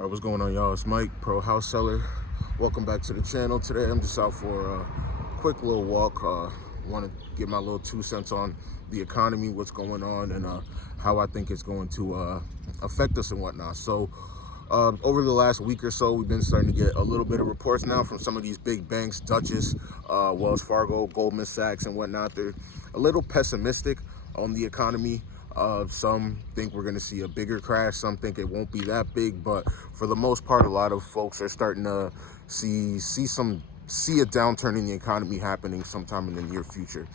All right, what's going on, y'all? It's Mike, pro house seller. Welcome back to the channel. Today I'm just out for a quick little walk. Want to give my little 2 cents on the economy, what's going on, and how I think it's going to affect us and whatnot. So over the last week or so, we've been starting to get a little bit of reports now from some of these big banks, Dutchess, Wells Fargo, Goldman Sachs, and whatnot. They're a little pessimistic on the economy. Some think we're going to see a bigger crash. Some think it won't be that big, but for the most part, a lot of folks are starting to see a downturn in the economy happening sometime in the near future.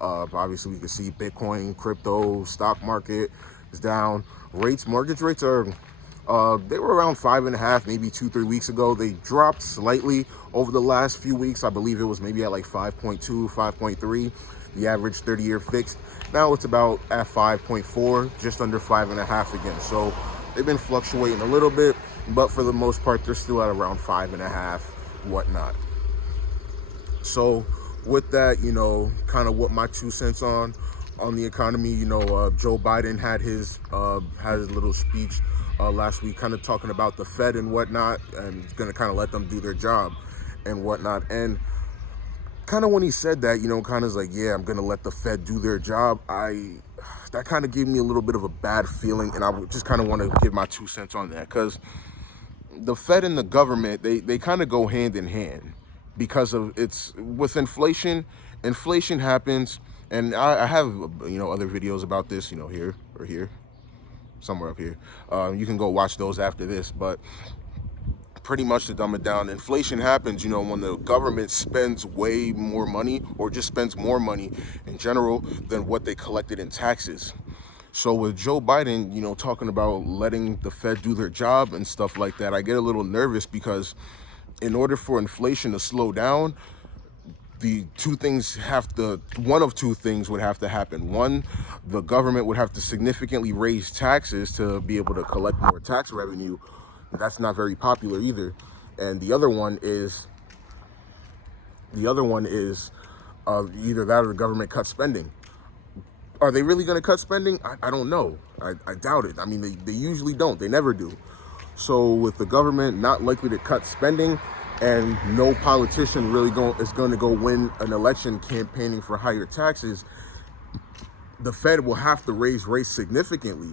Obviously, we can see Bitcoin, crypto, stock market is down. Mortgage rates are they were around 5.5, maybe 2-3 weeks ago. They dropped slightly over the last few weeks. I believe it was maybe at like 5.2, 5.3, the average 30-year fixed. Now it's about at 5.4, just under 5.5 again. So they've been fluctuating a little bit, but for the most part, they're still at around 5.5, whatnot. So with that, kind of what my 2 cents on the economy. Joe Biden had his little speech last week, kind of talking about the Fed and whatnot, and it's going to kind of let them do their job and whatnot. And kind of when he said that, kind of like, yeah, I'm going to let the Fed do their job, that kind of gave me a little bit of a bad feeling. And I just kind of want to give my 2 cents on that, because the Fed and the government, they kind of go hand in hand, because of with inflation happens. And I have, other videos about this, here or here, somewhere up here. You can go watch those after this, but pretty much to dumb it down, inflation happens, when the government spends way more money, or just spends more money in general than what they collected in taxes. So with Joe Biden, talking about letting the Fed do their job and stuff like that, I get a little nervous, because in order for inflation to slow down, one of two things would have to happen. One, the government would have to significantly raise taxes to be able to collect more tax revenue. That's not very popular either. And the other one is either that or the government cut spending. Are they really going to cut spending? I don't know. I doubt it. I mean, they usually don't. They never do. So with the government not likely to cut spending, and no politician really is going to go win an election campaigning for higher taxes, the Fed will have to raise rates significantly.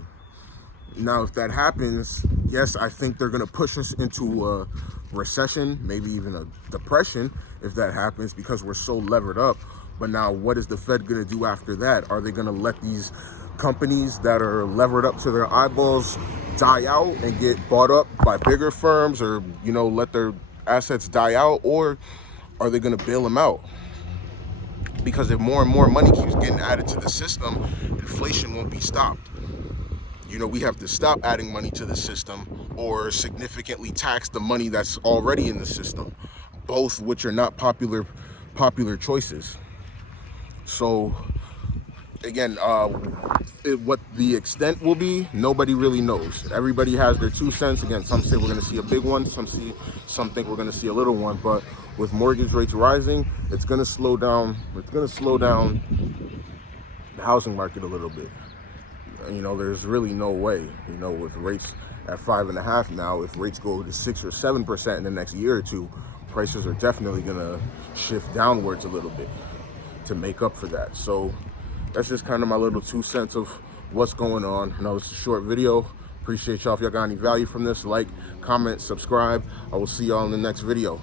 Now, if that happens, yes, I think they're going to push us into a recession, maybe even a depression if that happens, because we're so levered up. But now, what is the Fed going to do after that? Are they going to let these companies that are levered up to their eyeballs die out and get bought up by bigger firms, or, let their assets die out? Or are they going to bail them out? Because if more and more money keeps getting added to the system, inflation won't be stopped. We have to stop adding money to the system, or significantly tax the money that's already in the system, both which are not popular choices. So again, what the extent will be, nobody really knows. Everybody has their 2 cents. Again, some say we're going to see a big one, some think we're going to see a little one. But with mortgage rates rising, it's going to slow down the housing market a little bit. There's really no way, with rates at 5.5 now, if rates go to 6 or 7% in the next year or two, prices are definitely going to shift downwards a little bit to make up for that. So that's just kind of my little 2 cents of what's going on. I know it's a short video. Appreciate y'all. If y'all got any value from this, like, comment, subscribe. I will see y'all in the next video.